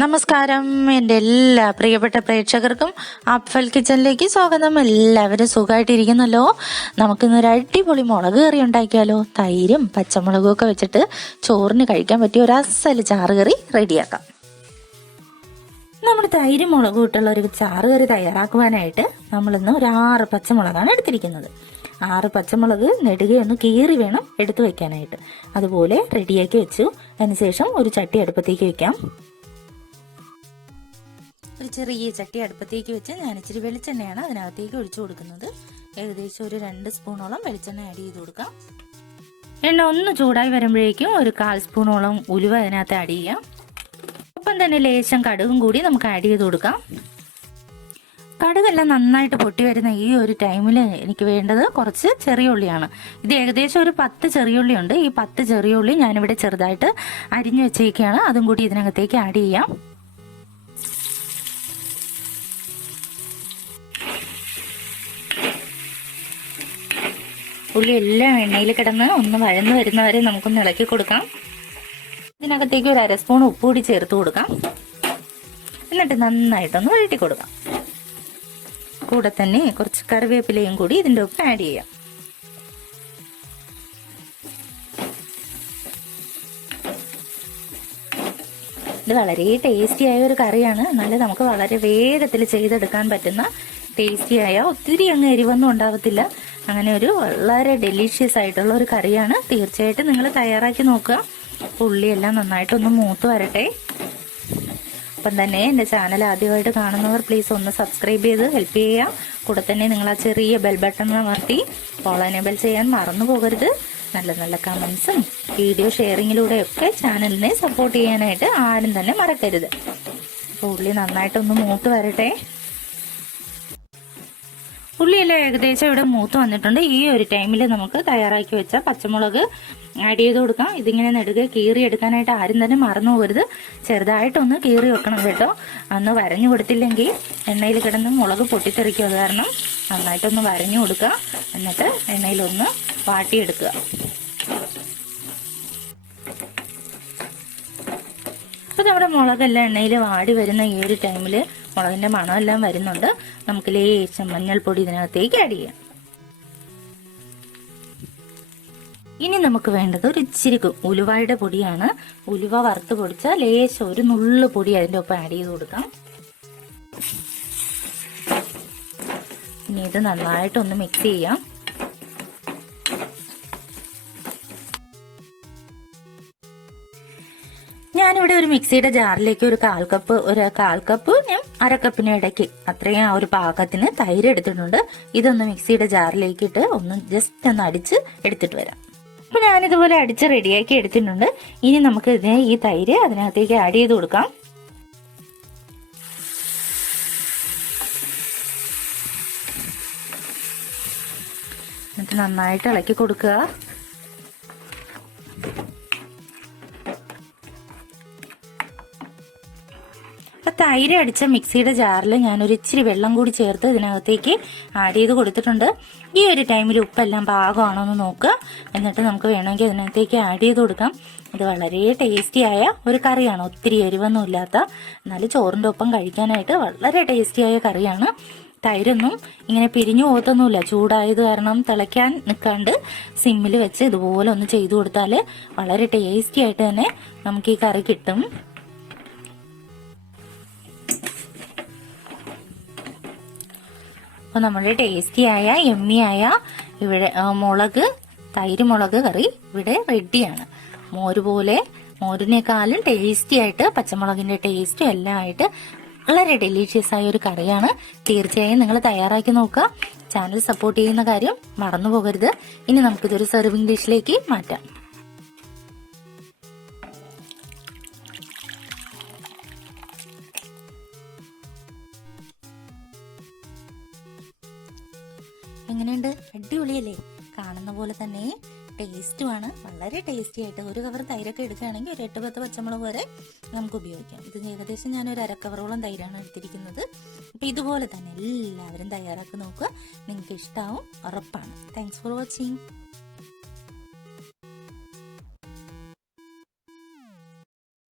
നമസ്കാരം. എന്റെ എല്ലാ പ്രിയപ്പെട്ട പ്രേക്ഷകർക്കും അഫൽ കിച്ചണിലേക്ക് സ്വാഗതം. എല്ലാവരും സുഖമായിട്ടിരിക്കുന്നല്ലോ? നമുക്കിന്നൊരു അടിപൊളി മുളക് കറി ഉണ്ടാക്കിയാലോ? തൈരും പച്ചമുളകും ഒക്കെ വെച്ചിട്ട് ചോറിന് കഴിക്കാൻ പറ്റിയ ഒരു അസൽ ചാറ് കറി റെഡിയാക്കാം. നമ്മൾ തൈരും മുളകും ഇട്ടുള്ള ഒരു ചാറ് കറി തയ്യാറാക്കുവാനായിട്ട് നമ്മളിന്ന് ഒരു ആറ് പച്ചമുളകാണ് എടുത്തിരിക്കുന്നത്. ആറ് പച്ചമുളക് നെടുകയൊന്ന് കീറി വേണം എടുത്തു വെക്കാനായിട്ട്. അതുപോലെ റെഡിയാക്കി വെച്ചു. അതിനുശേഷം ഒരു ചട്ടി അടുപ്പത്തേക്ക് വെക്കാം. ഒരു ചെറിയ ചട്ടി അടുപ്പത്തേക്ക് വെച്ച് ഞാൻ ഇച്ചിരി വെളിച്ചെണ്ണയാണ് അതിനകത്തേക്ക് ഒഴിച്ചു കൊടുക്കുന്നത്. ഏകദേശം ഒരു രണ്ട് സ്പൂണോളം വെളിച്ചെണ്ണ ആഡ് ചെയ്ത് കൊടുക്കാം. എണ്ണ ഒന്ന് ചൂടായി വരുമ്പോഴേക്കും ഒരു കാൽ സ്പൂണോളം ഉലുവ അതിനകത്ത് ആഡ് ചെയ്യാം. ഒപ്പം തന്നെ ലേശം കടുകും കൂടി നമുക്ക് ആഡ് ചെയ്ത് കൊടുക്കാം. കടുകെല്ലാം നന്നായിട്ട് പൊട്ടി വരുന്ന ഈ ഒരു ടൈമിൽ എനിക്ക് വേണ്ടത് കുറച്ച് ചെറിയ ഉള്ളിയാണ്. ഇത് ഏകദേശം ഒരു പത്ത് ചെറിയ ഉള്ളിയുണ്ട്. ഈ പത്ത് ചെറിയ ഉള്ളി ഞാനിവിടെ ചെറുതായിട്ട് അരിഞ്ഞു വെച്ചേക്കാണ്. അതും കൂടി ഇതിനകത്തേക്ക് ആഡ് ചെയ്യാം. ഉള്ളി എല്ലാം എണ്ണയിൽ കിടന്ന് ഒന്ന് വഴന്ന് വരുന്നവരെ നമുക്കൊന്ന് ഇളക്കി കൊടുക്കാം. ഇതിനകത്തേക്ക് ഒരു അര സ്പൂൺ ഉപ്പ് കൂടി ചേർത്ത് കൊടുക്കാം. എന്നിട്ട് നന്നായിട്ടൊന്ന് വഴറ്റി കൊടുക്കാം. കൂടെ തന്നെ കുറച്ച് കറിവേപ്പിലയും കൂടി ഇതിന്റെ ഒപ്പം ആഡ് ചെയ്യാം. ഇത് വളരെ ടേസ്റ്റി ആയ ഒരു കറിയാണ്. എന്നാലും നമുക്ക് വളരെ വേഗത്തിൽ ചെയ്തെടുക്കാൻ പറ്റുന്ന ടേസ്റ്റിയായ ഒത്തിരി അങ്ങ് എരിവൊന്നും ഉണ്ടാവത്തില്ല. അങ്ങനെ ഒരു വളരെ ഡെലീഷ്യസ് ആയിട്ടുള്ള ഒരു കറിയാണ്. തീർച്ചയായിട്ടും നിങ്ങൾ തയ്യാറാക്കി നോക്കുക. ഉള്ളിയെല്ലാം നന്നായിട്ടൊന്ന് മൂത്ത് വരട്ടെ. അപ്പം തന്നെ എന്റെ ചാനൽ ആദ്യമായിട്ട് കാണുന്നവർ പ്ലീസ് ഒന്ന് സബ്സ്ക്രൈബ് ചെയ്ത് ഹെൽപ്പ് ചെയ്യുക. കൂടെ തന്നെ നിങ്ങൾ ആ ചെറിയ ബെൽ ബട്ടൺ അമർത്തി ഓൾ എനേബിൾ ചെയ്യാൻ മറന്നു പോകരുത്. നല്ല നല്ല കമൻസും വീഡിയോ ഷെയറിങ്ങിലൂടെയൊക്കെ ചാനലിനെ സപ്പോർട്ട് ചെയ്യാനായിട്ട് ആരും തന്നെ മറക്കരുത്. അപ്പോൾ ഉള്ളി നന്നായിട്ടൊന്ന് മൂത്ത് വരട്ടെ. ഉള്ളിയെല്ലാം ഏകദേശം ഇവിടെ മൂത്ത് വന്നിട്ടുണ്ട്. ഈ ഒരു ടൈമിൽ നമുക്ക് തയ്യാറാക്കി വെച്ച പച്ചമുളക് ആഡ് ചെയ്ത് കൊടുക്കാം. ഇതിങ്ങനെ നെടുക കീറി എടുക്കാനായിട്ട് ആരും തന്നെ മറന്നു പോകരുത്. ചെറുതായിട്ടൊന്ന് കീറി വെക്കണം കേട്ടോ. അന്ന് വരഞ്ഞു കൊടുത്തില്ലെങ്കിൽ എണ്ണയിൽ കിടന്ന് മുളക് പൊട്ടിത്തെറിക്കും. അത് കാരണം നന്നായിട്ടൊന്ന് വരഞ്ഞു കൊടുക്കുക. എന്നിട്ട് എണ്ണയിലൊന്ന് വാട്ടിയെടുക്കുക. അപ്പോൾ നമ്മുടെ മുളകെല്ലാം എണ്ണയിൽ വാടി വരുന്ന ഈ ഒരു ടൈമിൽ മുളകിന്റെ മണമെല്ലാം വരുന്നുണ്ട്. നമുക്ക് ലേശം മഞ്ഞൾപ്പൊടി ഇതിനകത്തേക്ക് ആഡ് ചെയ്യാം. ഇനി നമുക്ക് വേണ്ടത് ഒരു ഇച്ചിരി ഉലുവയുടെ പൊടിയാണ്. ഉലുവ വറുത്ത് പൊടിച്ച ലേശം ഒരു നുള്ള് പൊടി അതിന്റെ ഒപ്പം ആഡ് ചെയ്ത് കൊടുക്കാം. ഇനി ഇത് നന്നായിട്ടൊന്ന് മിക്സ് ചെയ്യാം. ഞാനിവിടെ ഒരു മിക്സിയുടെ ജാറിലേക്ക് ഒരു കാൽ കപ്പ് ഒരു കാൽ കപ്പ് ഞാൻ അര കപ്പിന് ഇടയ്ക്ക് അത്രയും ആ ഒരു പാകത്തിന് തൈര് എടുത്തിട്ടുണ്ട്. ഇതൊന്ന് മിക്സിയുടെ ജാറിലേക്ക് ഇട്ട് ഒന്ന് ജസ്റ്റ് ഒന്ന് അടിച്ച് എടുത്തിട്ട് വരാം. അപ്പൊ ഞാനിതുപോലെ അടിച്ച് റെഡിയാക്കി എടുത്തിട്ടുണ്ട്. ഇനി നമുക്ക് ഇതിനെ ഈ തൈര് അതിനകത്തേക്ക് ആഡ് ചെയ്ത് കൊടുക്കാം. എന്നിട്ട് നന്നായിട്ട് ഇളക്കി കൊടുക്കുക. തൈര് അടിച്ച മിക്സിയുടെ ജാറിൽ ഞാൻ ഒരു ഇച്ചിരി വെള്ളം കൂടി ചേർത്ത് ഇതിനകത്തേക്ക് ആഡ് ചെയ്ത് കൊടുത്തിട്ടുണ്ട്. ഈ ഒരു ടൈമിൽ ഉപ്പെല്ലാം പാകമാണോ എന്ന് നോക്കുക. എന്നിട്ട് നമുക്ക് വേണമെങ്കിൽ അതിനകത്തേക്ക് ആഡ് ചെയ്ത് കൊടുക്കാം. ഇത് വളരെ ടേസ്റ്റി ആയ ഒരു കറിയാണ്. ഒത്തിരി എരിവൊന്നും ഇല്ലാത്ത എന്നാലും ചോറിന്റെ ഒപ്പം കഴിക്കാനായിട്ട് വളരെ ടേസ്റ്റി ആയ കറിയാണ്. തൈരൊന്നും ഇങ്ങനെ പിരിഞ്ഞു പോകത്തൊന്നുമില്ല. ചൂടായത് കാരണം തിളയ്ക്കാൻ നിൽക്കാണ്ട് സിമ്മിൽ വെച്ച് ഇതുപോലെ ഒന്ന് ചെയ്തു കൊടുത്താൽ വളരെ ടേസ്റ്റി ആയിട്ട് തന്നെ നമുക്ക് ഈ കറി കിട്ടും. അപ്പോൾ ആയ ടേസ്റ്റിയായ ആയ ഇവിടെ മുളക് തൈര് മുളക് കറി ഇവിടെ റെഡിയാണ് മോര് പോലെ മോരിനേക്കാളും ടേസ്റ്റി ആയിട്ട് പച്ചമുളകിന്റെ ടേസ്റ്റും എല്ലാം ആയിട്ട് വളരെ ഡെലീഷ്യസ് ആയ ഒരു കറിയാണ്. തീർച്ചയായും നിങ്ങൾ തയ്യാറാക്കി നോക്കുക. ചാനൽ സപ്പോർട്ട് ചെയ്യുന്ന കാര്യം മറന്നു പോകരുത്. ഇനി നമുക്കിതൊരു സെർവിങ് ഡിഷിലേക്ക് മാറ്റാം. എങ്ങനെയുണ്ട്? അടിപൊളിയല്ലേ? കാണുന്ന പോലെ തന്നെ ടേസ്റ്റുമാണ് വളരെ ടേസ്റ്റി ആയിട്ട് ഒരു കവർ തൈരൊക്കെ എടുക്കുകയാണെങ്കിൽ ഒരു എട്ട് പത്ത് പച്ചമുളക് വരെ നമുക്ക് ഉപയോഗിക്കാം. ഇത് ഏകദേശം ഞാൻ ഒരു അരക്കവറോളം തൈരാണ് എടുത്തിരിക്കുന്നത്. അപ്പം ഇതുപോലെ തന്നെ എല്ലാവരും തയ്യാറാക്കി നോക്കുക. നിങ്ങൾക്ക് ഇഷ്ടമാവും ഉറപ്പാണ്. Thanks for watching